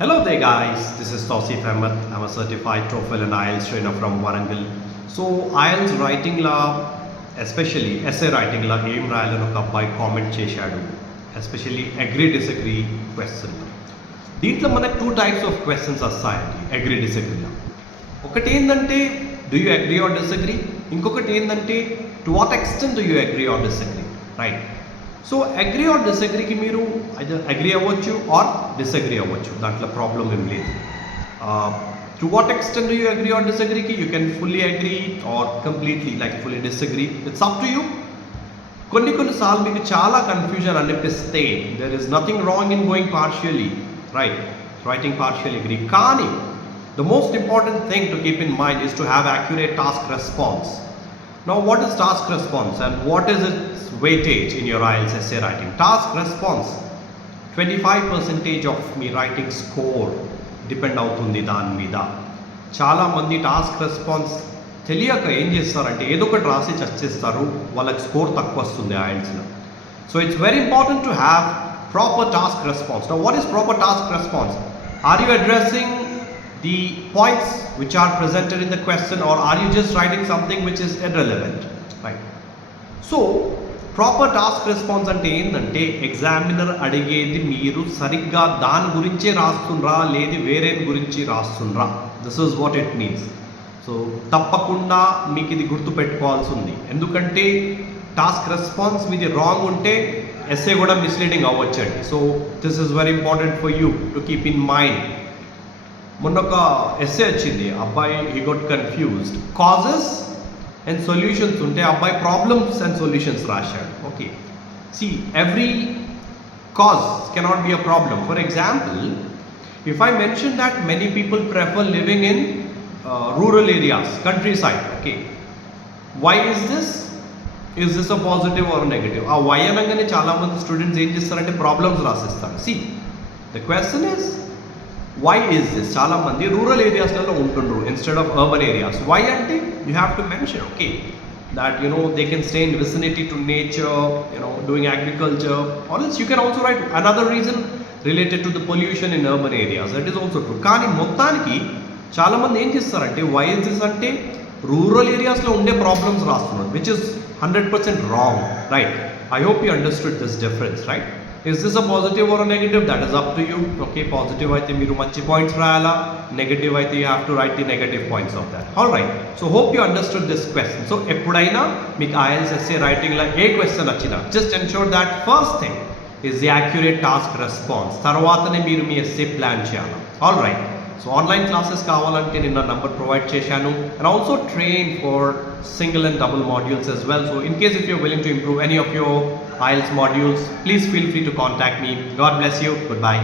Hello there guys, this is Tausif Ahmed. I'm a certified TOEFL and IELTS trainer from Warangal. So IELTS writing la, especially essay writing la ఏం రాయాలని ఒక అబ్బాయి కామెంట్ చేశాడు, especially agree disagree question. దీంట్లో మనకు two types of questions వస్తాయండి agree డిసగ్రీలో. ఒకటి ఏంటంటే do you agree or disagree, ఇంకొకటి ఏంటంటే to what extent do you agree or disagree, right? So agree or డిసగ్రీకి మీరు అగ్రీ అవ్వచ్చు ఆర్ డిసగ్రీ అవ్వచ్చు, దాంట్లో ప్రాబ్లం ఏం లేదు. To what extent do you agree or డిసగ్రీకి you can fully agree or completely like fully disagree, it's up to you. కొన్నిసార్లు మీకు చాలా కన్ఫ్యూజన్ అనిపిస్తే there is nothing wrong in going partially right, writing partial agree. కానీ the most important thing to keep in mind is to have accurate task response. Now what is task response and what is its weightage in your IELTS essay writing? Task response 25% of me writing score depend అవుతుంది దాని మీద. చాలామంది task response తెలియక ఏం చేస్తారంటే ఏదో ఒకటి రాసి చచ్చేస్తారు, వాళ్ళకి స్కోర్ తక్కువ వస్తుంది IELTSలో. So it's very important to have proper task response. Now what is proper task response? Are you addressing the points which are presented in the question, or are you just writing something which is irrelevant, right? So proper task response అంటే ఏంటంటే ఎగ్జామినర్ అడిగేది మీరు సరిగ్గా దాని గురించే రాస్తుండ్రా లేదు వేరే గురించి రాస్తుండ్రా, this is what it means. So తప్పకుండా మీకు ఇది గుర్తుపెట్టుకోవాల్సి ఉంది, ఎందుకంటే టాస్క్ రెస్పాన్స్ మీది రాంగ్ ఉంటే ఎస్ఏ కూడా మిస్లీడింగ్ అవ్వచ్చండి. So this is very important for you to keep in mind. మొన్న ఒక ఎస్సే వచ్చింది, అబ్బాయి he got confused, causes and solutions ఉంటే అబ్బాయి ప్రాబ్లమ్స్ అండ్ సొల్యూషన్స్ రాశాడు. Okay, see every cause cannot be a problem. For example, if I mention that many people prefer living in rural areas, countryside, okay, why is this a positive or negative? Ah why అనగానే చాలామంది students ఏం చేస్తారంటే problems రాసిస్తారు. See the question is why is this. చాలామంది rural ఏరియాస్లలో ఉంటుండ్రు instead of urban areas. Why అంటే you have to mention, okay, that they can stay in vicinity to nature, doing agriculture, or else you can also write another reason related to the pollution in urban areas, that is also true. కానీ మొత్తానికి చాలామంది ఏం చేస్తారంటే why is this అంటే రూరల్ ఏరియాస్లో ఉండే ప్రాబ్లమ్స్ రాస్తున్నారు, which is 100% wrong, right? I hope you understood this difference, right? Is this a positive or a negative? That is up to you. Okay, positive అయితే మీరు మంచి పాయింట్స్ రాయాలా, నెగటివ్ అయితే you have to write the negative points of that. All right, so hope you understood this question. So ఎప్పుడైనా మీకు IELTS essay writing లా ఏ క్వశ్చన్ వచ్చినా just ensure that first thing is the accurate task response. తర్వాతనే మీరు మీ essay plan చేయాలి. All right, so online classes కావాలంటే నిన్న number provide చేశాను, and also train for single and double modules as well. So in case if you're willing to improve any of your IELTS modules, please feel free to contact me. God bless you. Goodbye.